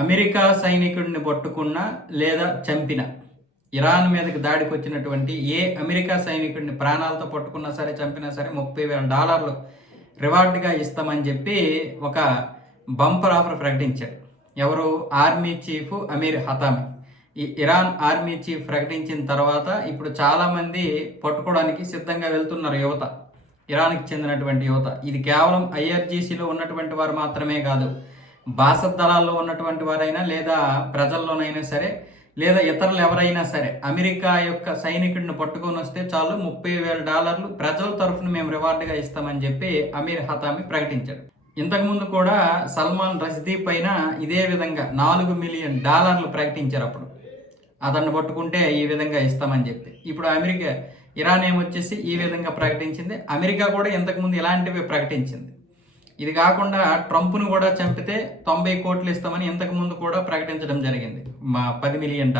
America సైనికుడిని పట్టుకున్న లేదా చంపిన, ఇరాన్ మీదకి దాడికి వచ్చినటువంటి ఏ అమెరికా సైనికుడిని ప్రాణాలతో పట్టుకున్నా సరే, చంపినా సరే $30,000 రివార్డ్గా ఇస్తామని చెప్పి ఒక బంపర్ ఆఫర్ ప్రకటించాడు. ఎవరు? Army chief Amir Hatami. ఈ ఇరాన్ ఆర్మీ చీఫ్ ప్రకటించిన తర్వాత ఇప్పుడు చాలామంది పట్టుకోవడానికి సిద్ధంగా వెళ్తున్నారు యువత, ఇరాన్కి చెందినటువంటి యువత. ఇది కేవలం ఐఆర్జీసీలో ఉన్నటువంటి వారు మాత్రమే కాదు, బాసత్ దళాల్లో ఉన్నటువంటి వారైనా లేదా ప్రజల్లోనైనా సరే, లేదా ఇతరులు ఎవరైనా సరే అమెరికా యొక్క సైనికుడిని పట్టుకొని వస్తే చాలు $30,000 ప్రజల తరఫున మేము రివార్డుగా ఇస్తామని చెప్పి అమీర్ హతామి ప్రకటించాడు. ఇంతకుముందు కూడా సల్మాన్ రష్దీ పైన ఇదే విధంగా $4 మిలియన్ ప్రకటించారు. అప్పుడు అతన్ని పట్టుకుంటే ఈ విధంగా ఇస్తామని చెప్పి. ఇప్పుడు ఇరాన్ ఏమొచ్చేసి ఈ విధంగా ప్రకటించింది. అమెరికా కూడా ఇంతకుముందు ఇలాంటివి ప్రకటించింది. ఇది కాకుండా ట్రంప్ను కూడా చంపితే 90 కోట్లు ఇస్తామని ఇంతకుముందు కూడా ప్రకటించడం జరిగింది, $10 మిలియన్.